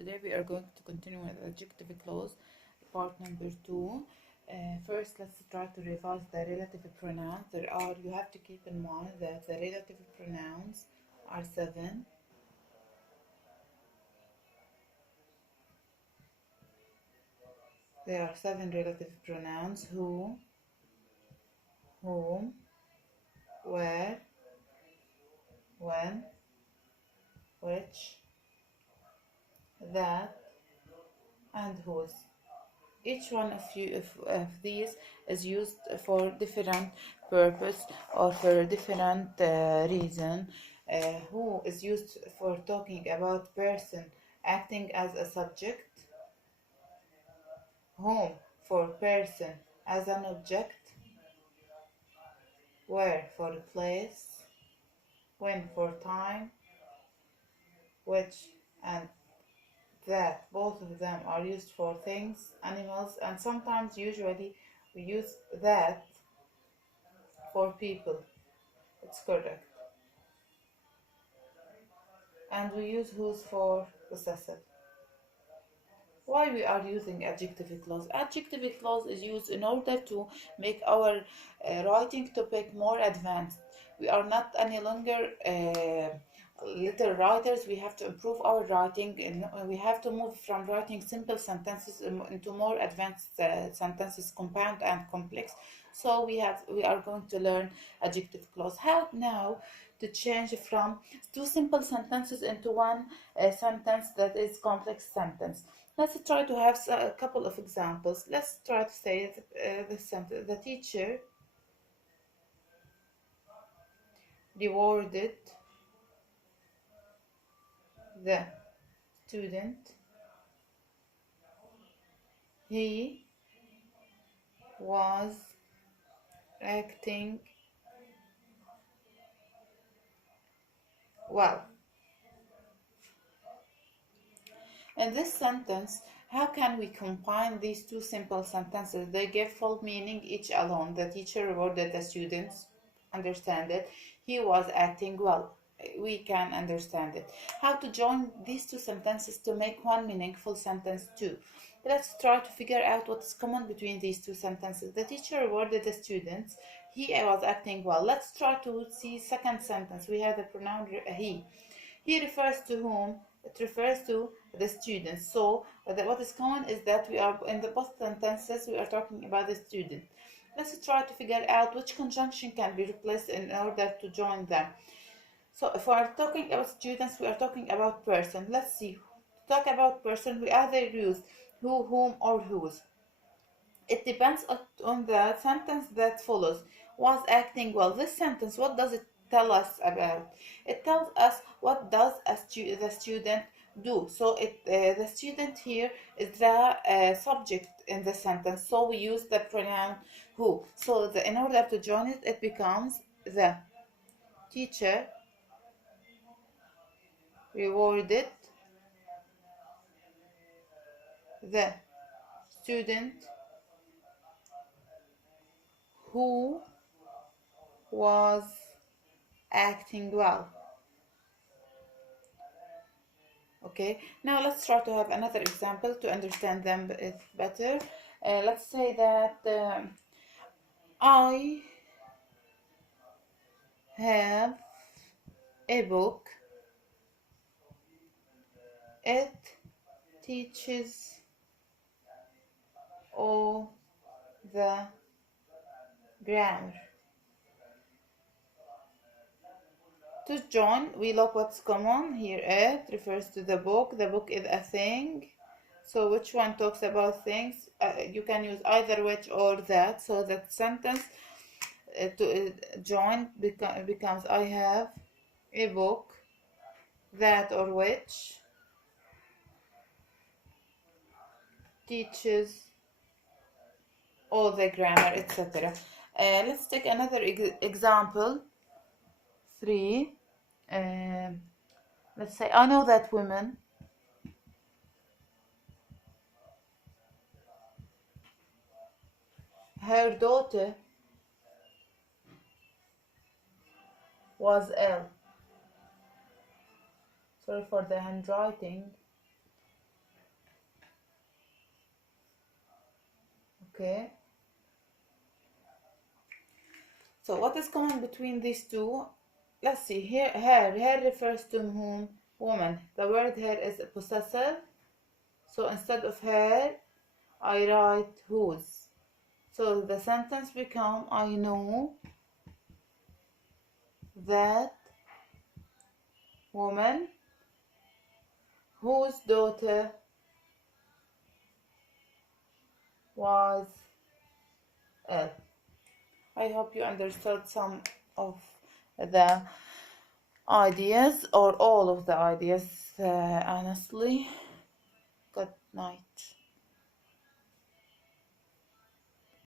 Today we are going to continue with adjective clause, part number 2. First, let's try to revise the relative pronouns. You have to keep in mind that the relative pronouns are 7. There are 7 relative pronouns: who, whom, where, when, which, that, and whose. Each one of these is used for different purpose or for different reason. Who is used for talking about person acting as a subject. Whom for person as an object. Where for place. When for time. Which and that, both of them are used for things, animals, and sometimes, usually, we use that for people. It's correct. And we use whose for possessive. Why we are using adjective clause? Adjective clause is used in order to make our writing topic more advanced. We are not any longer little writers. We have to improve our writing, and we have to move from writing simple sentences into more advanced sentences, compound and complex. So we are going to learn adjective clause. How now to change from two simple sentences into one sentence that is complex sentence. Let's try to have a couple of examples. Let's try to say the sentence: the teacher rewarded the student. He was acting well. In this sentence, how can we combine these two simple sentences? They give full meaning each alone. The teacher rewarded the students. Understand it. He was acting well. We can understand it. How to join these two sentences to make one meaningful sentence too? Let's try to figure out what's common between these two sentences. The teacher rewarded the students. He was acting well. Let's try to see second sentence. We have the pronoun he. He refers to whom? It refers to the students. So what is common is that we are in the both sentences we are talking about the student. Let's try to figure out which conjunction can be replaced in order to join them. So if we are talking about students, we are talking about person. Let's see. To talk about person, we either use who, whom, or whose. It depends on the sentence that follows. Was acting well. This sentence, what does it tell us about? It tells us what does the student do. So the student here is the subject in the sentence. So we use the pronoun who. So in order to join it, it becomes the teacher rewarded the student who was acting well. Okay, now let's try to have another example to understand them better. Let's say that I have a book. It teaches all the grammar. To join, we look what's common here. It refers to the book. The book is a thing. So which one talks about things? You can use either which or that. So that sentence to join becomes I have a book that or which teaches all the grammar, etc. Let's take another example. 3. Let's say I know that woman her daughter was ill. Sorry for the handwriting. Okay. So what is common between these two? Let's see. Here, her refers to whom? Woman. The word her is possessive. So instead of her, I write whose. So the sentence become, I know that woman whose daughter was ill. I hope you understood some of the ideas or all of the ideas, honestly. Good night.